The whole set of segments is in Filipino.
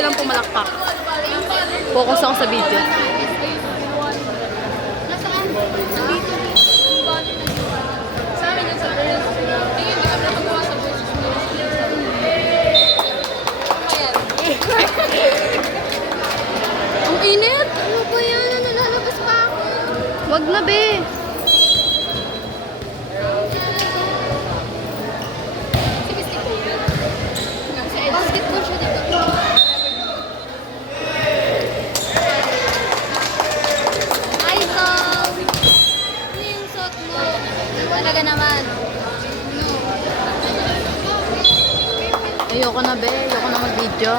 kayo lang pumalakpak. Focus ako sa video. Ang init! Ano ba yan? Nalalabas pa ako. Wag na, be. Basketball siya, diba? Ay, Tom! Ano yung suot mo? Talaga naman. Ayoko na, be. Ayoko na mag-video.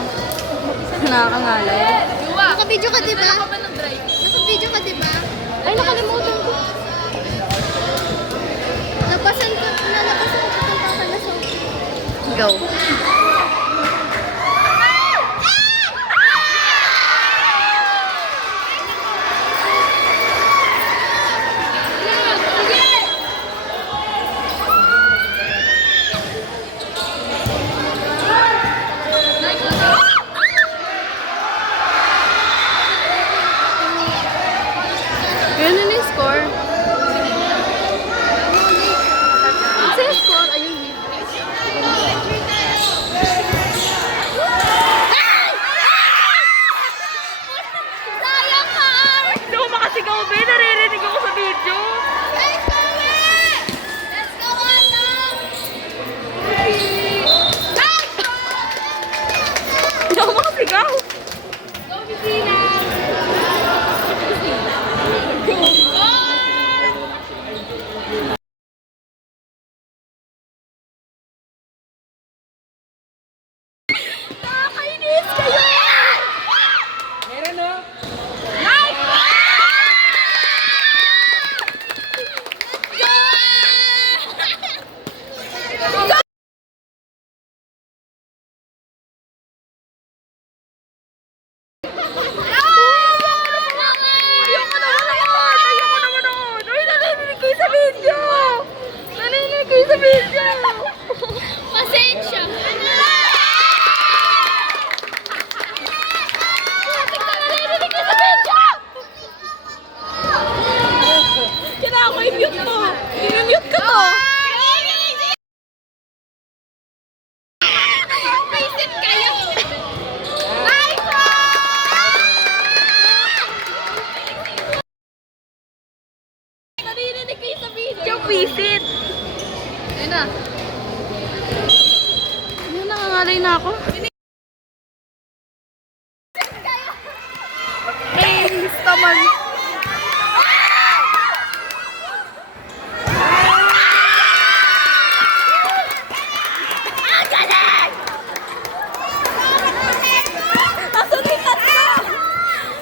Nakakangalay. Naka-video ka, diba? Naka-video ka, diba? Ay, nakalimutan ko. Nalabasan ko itong kakalasong. Go. Yun na yung score. Kasi yung score, ayun. Sayang ka, Ar! Hindi ako makasigaw, be. Naririnig ako sa video. Let's go, eh! Let's go, Atom! Hindi ako makasigaw. Go, Vicina! Nakakainis kayo. Meron no? Ayoko na manood. Uy, narinig kayo sa video. Narinig kayo sa video. Pasensya! Kailangan ko i-mute to. I-mute ko to. Visit kayo! Narinig kayo sa video. Visit. Ayun na. Ayun, nangangalay na ako. Ace naman. Asan na yung tatlo?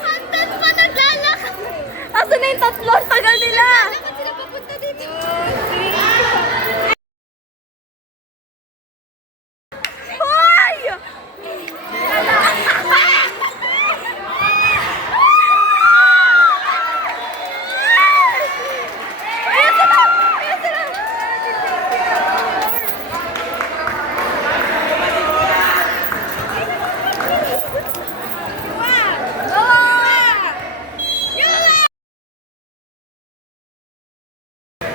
Hanggang pa naglalakad! Asan na yung tatlo? Ang tagal nila. Bakit sila papunta dito? Hoy! Ayan sila! Ayan sila!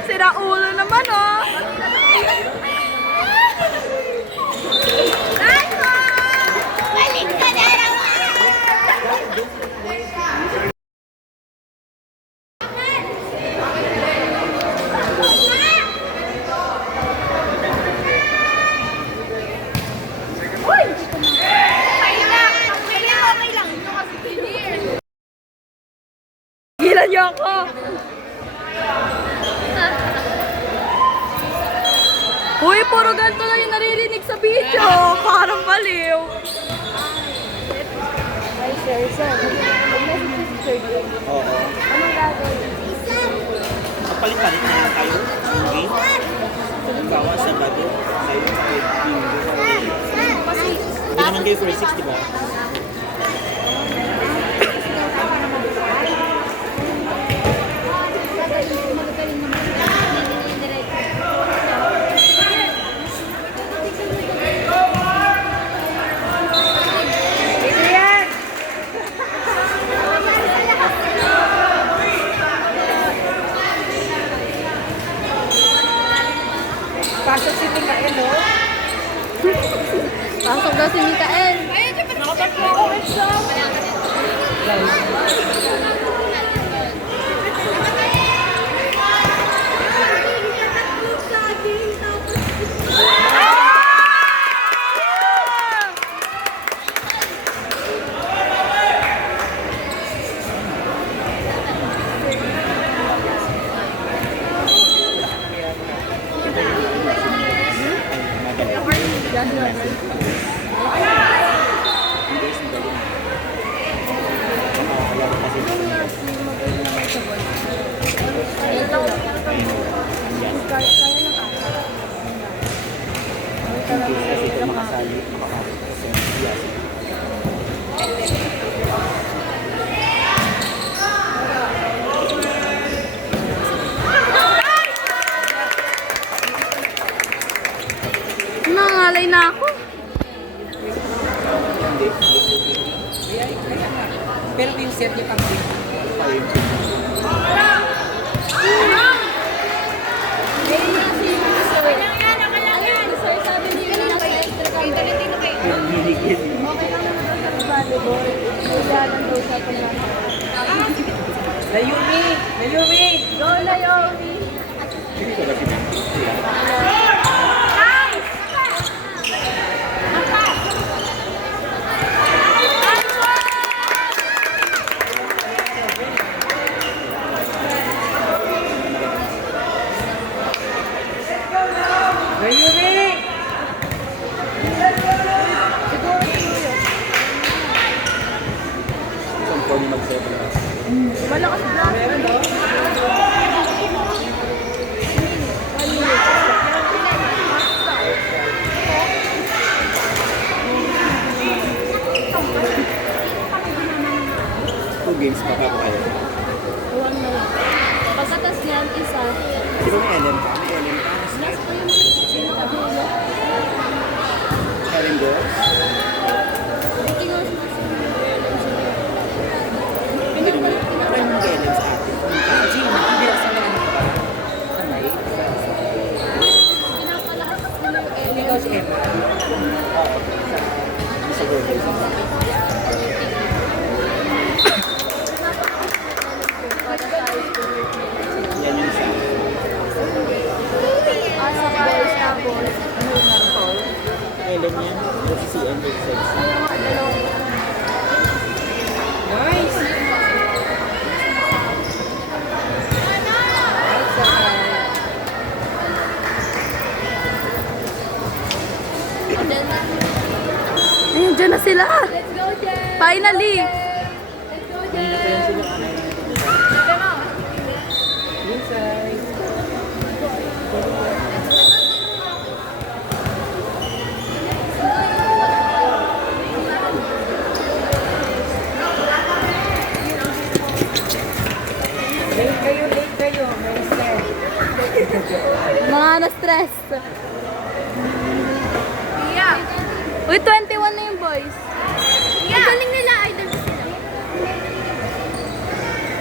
Sira ulo naman, oh! Balik ka na naman! Gilan niyo ako! Uy, puro ganito lang yung naririnig sa video. Parang baliw. Oo. Kapalit-palit na lang tayo. Okay? Bawa sa bago. Tayo hindi naman kayo for 6, diba? si Mikael. Nakatatlo ako exam. Kasi ito makasali, makapasok kasi yes. Nangalay na ako. Hindi. Pero yung set niya kami. Hinigil. Layumi! Layumi! Go, Layomi! Hindi ko na pinag-sila. Layumi! Isang pwede mag-7. Malakas blast. Meron no? Two games pa pa kayo. Huwag na lang. Pagkatas niyan, isa. Di ba may LM ka? May LM ka? Last pa yung sino kadulo. Karen goals? Ricky Rose na sila. Hindi naman. Try mo mag-LM sa atin. Kasi hindi ako sa mga sanay. Pinapalakas nila yung Hindi Ellen. ko si Emma. Oo. Sa goals. Yan yung sa Sa boys tapos. Ano yung naroon ko? LM yan. Kasi si CM versus Nice! Ayun, dyan na sila. Let's go, Jen! Finally. Let's go, Hindi na pa yan Jen! sila. Inside. Late kayo. May stress. Mga na-stress. Yeah! Uy, 21 na yung boys. Yeah! Ang galing nila, idol ko sila.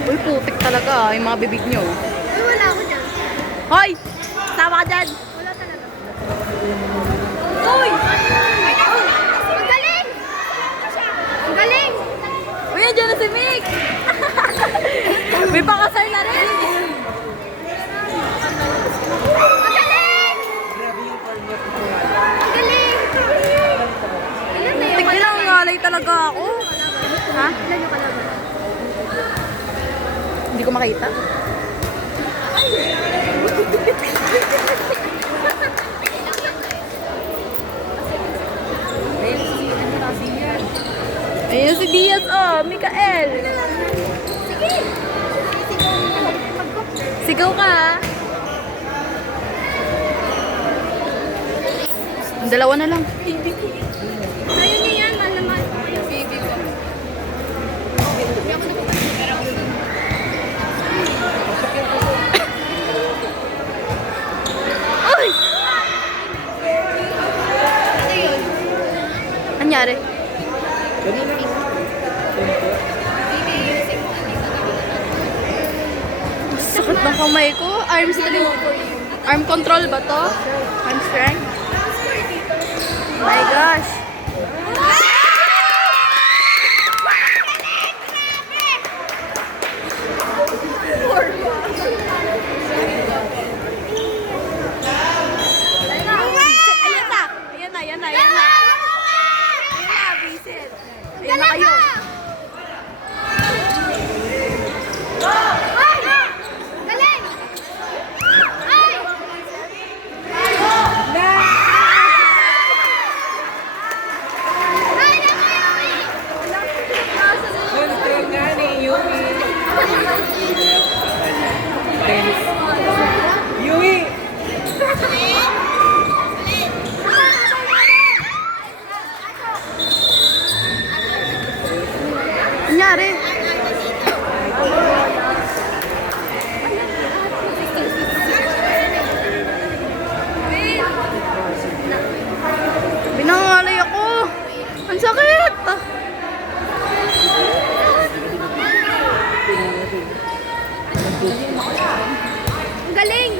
Uy, putik talaga yung mga bibig nyo. Uy, wala ako dyan. Hoy! Sama ka dyan! Wala talaga. Uy! Ang galing! Ang galing! Uy, dyan na si Mick! May pakasal na rin! Ang galing! Grabe yung form niya po. Ang galing! Ilan na Putik lang, ngalay talaga ako. Ha? Ilan yung kalaban? Hindi ko makita. Ayun si Diaz, oh, Mikael. Sige! Sigaw ka, ha? Dalawa na lang. Ayaw niya yan, mahal naman. Yung baby ko. Hindi ako napupunta. Uy! Ano yun? Anyari? Ganun lang. Tempo. Baby, music mo. Sakit ng kamay ko. Arm strength. Arm control ba to? Arm strength? My gosh. Ang galing!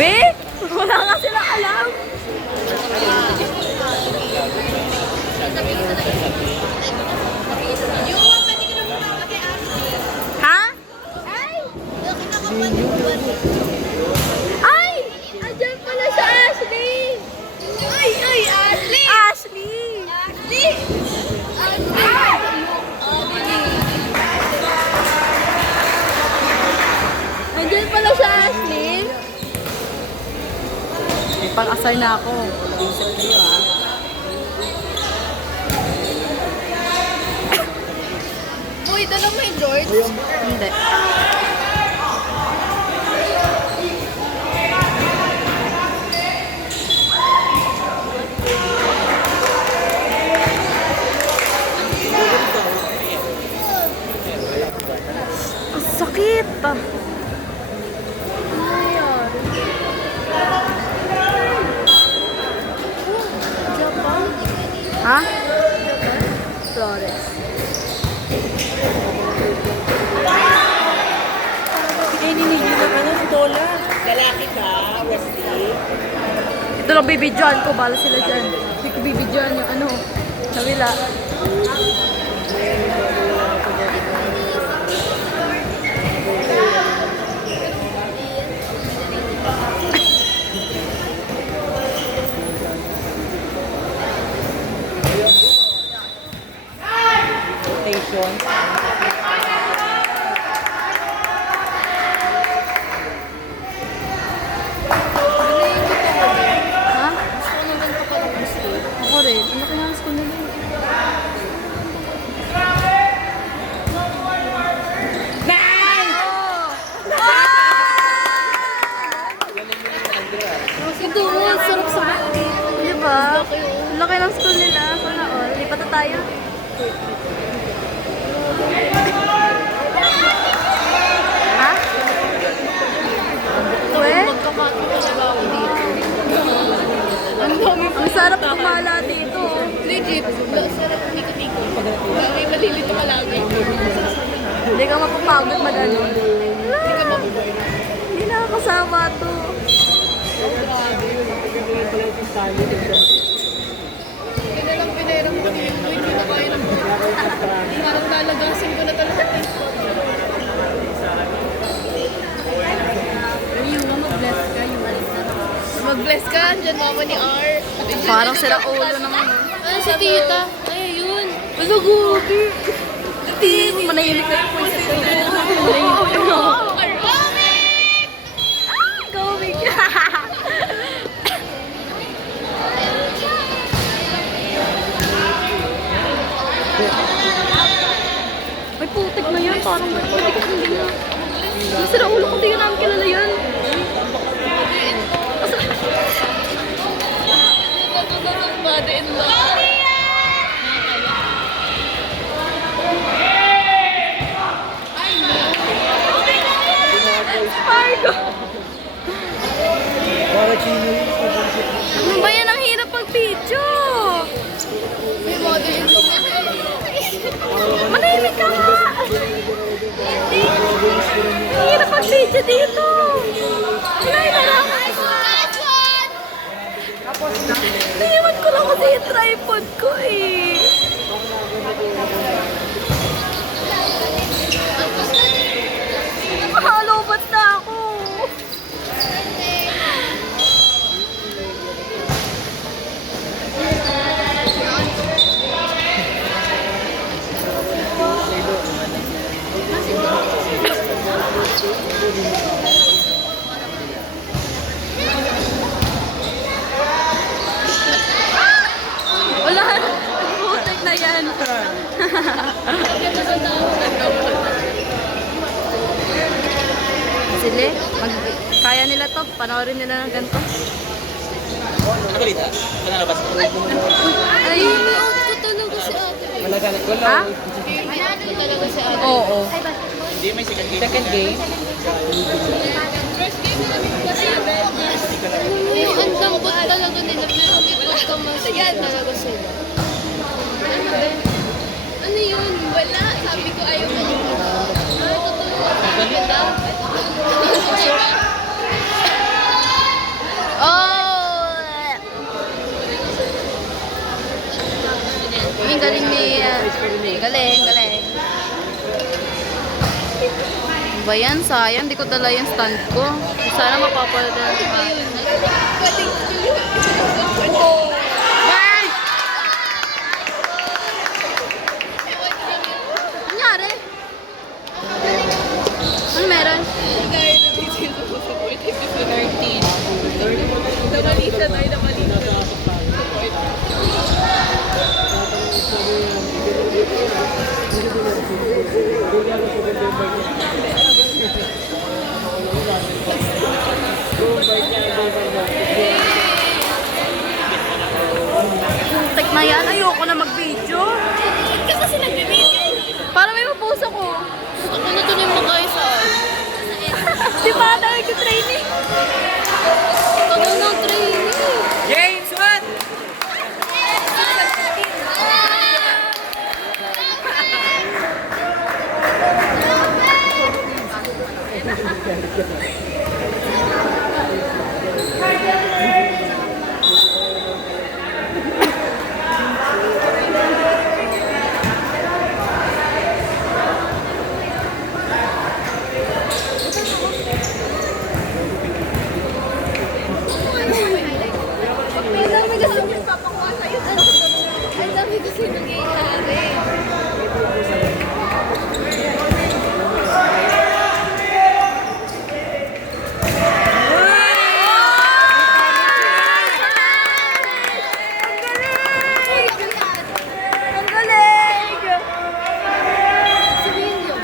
Be? Wala nga silang alam. Ha? Ay! Andyan pala si Ashley! Ay, Ashley! Ashley! Ashley! Andyan pala si Ashley! May pang-assign na ako. Isip kayo ha. Uy, dala mo yung George? Hindi. Ang sakit! Ha? Flores. Ininigil na ka na, Tola. Lalaki ka, Wesley. Ito lang bibidyoan ko, bala sila dyan. Hindi ko bibidyoan yung ano, kabila. Station. Ha? Ako rin. Ano kaya ang school nila? Ito, sarap sa mga. Di ba? Laki ng school nila. Sana all. Lipat na tayo. Ha? Uwe? Magkakatawa ako dito. Ang sarap kumala dito. Legit, sarap umikot-ikot. May malilito ka lagi. Hindi ka mapapagod mag-ano. Hindi ka Hindi nakakasama to. Hindi na lang pinairam ko dito. Hindi na kaya ng parang lalagasin ko na talaga. Mag-bless ka. Mag-bless ka. Diyan mama ni R. Parang sila ulo naman. Ano si tita? Ay, yun. Ano gobi? Manahimik na yung poinset ko. Manahimik na. Comic! May putik na yan. Parang may putik na hindi na. Masira ulo ko. Hindi ka namin kilala yan. Mother-in-law. Margo! Para chino yun. Ano ba yan? Ang hirap mag-video! May mother-in-law. Manahimik ka nga! Ang hirap mag-video dito! Wala na lang! Naiwan ko lang kasi yung tripod ko eh! Nakakalobat na ako! Sila, kaya nila to. Panoorin nila ng ganito. Ano balita? Ano nalabas? Ay, out ko talaga si ate. Ha? Out ko talaga si ate. Oo. Hindi, may second game. Second game? First game namin kasi ang lambot talaga nila pero may pagkamasya talaga sila. Ano yun? Wala. Sabi ko ayaw na yun. Ay, totoo. Ganda. Oh! Ang galing ni... galing, galing. Ano ba yan? Sayang, di ko dala yung stand ko. Sana mapapalad na natin. Ay! Nangyari? Ano meron? Tek na yan, ayoko na mag-video. Ba't ka kasi nag-video? Para may mapost ako. Gusto ko na tuloy mo guys Di ba tayo nag-training? Tagal ng training. James, what? Ang dami kasi nagpapakuha sa'yo. Ang dami kasi nangyayari. Ang galing! Sabihin niyo.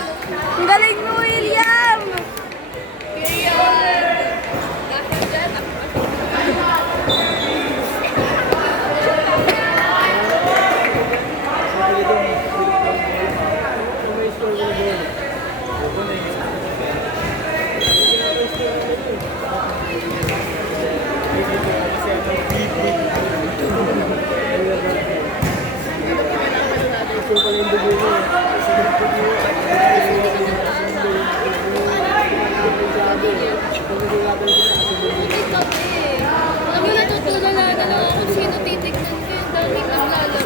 Ang galing mo, William! Alam mo, natutulala na lang ako kung sino titignan ko yung dami kang lalaro.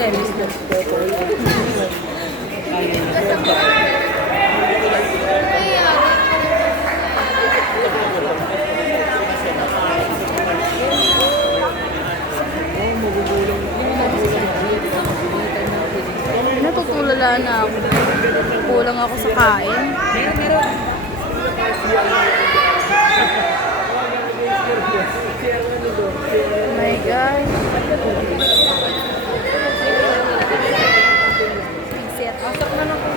Natutulala na ako. Kulang ako sa kain. Oh my God. Set. Pasok na ako.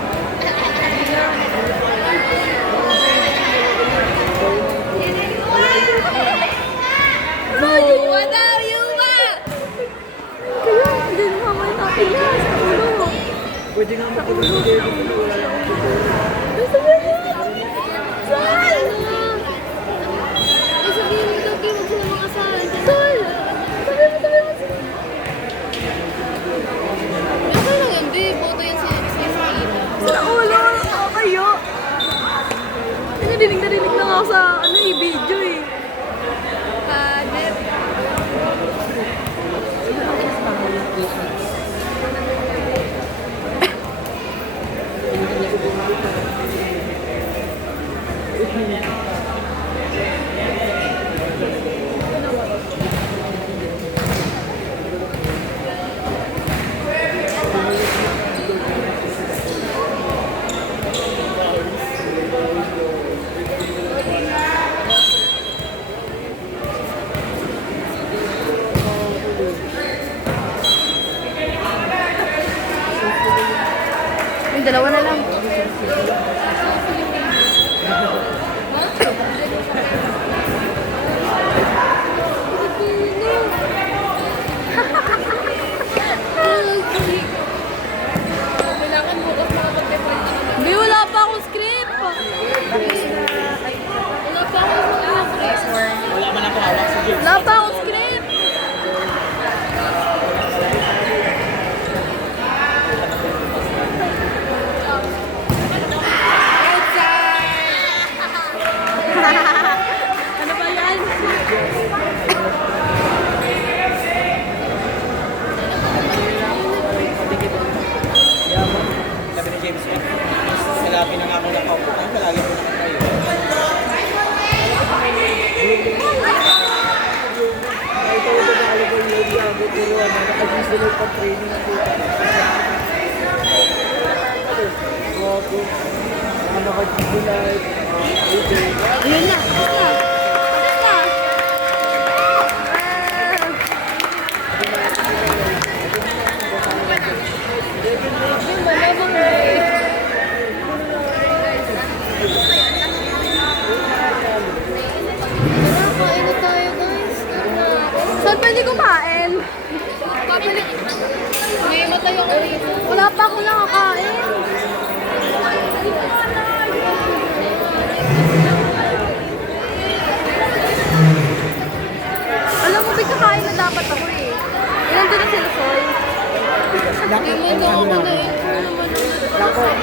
Yuwa daw, yuwa! Kaya, hindi na mamay natin yan. Sa ulo. Pwede nga makapagod. Wala lang ako. Nasa ganyan. Saan? Ay, sabihin mo daw, huwag sila makasahan. Saan? Sabi mo sila. Okay lang yan, babe. Boto yan si Ina. Sa ulo. Ako kayo. Kasi dinig na dinig na nga ako sa video eh. Padet. Kayong dalawa na lang. Kailangan mo kasi makapag-define ka naman. Hindi, wala pa akong script. Wala pa akong script. Wala man ako hawak sa James. Wala pa akong script. Ano ba yan? Sabi ni James yan. Salapin na nga ako ng kaupo. Ay, palagi ko naman kayo. Ay, ito yung nagalo ko yung yabot pero nakagisunod pa training ako. Wapo. Nakagisunod. Ayun na. Ayun na. Ayun na. Yung malamang eh. Tara, kain na tayo guys. Saan pwede kumain? Pabalik. May matay ako dito. Wala pa ako nakakain. Alam mo, may kakain na dapat ako eh. Nandun na sila, Sol. Hindi mo na ako na-intro naman.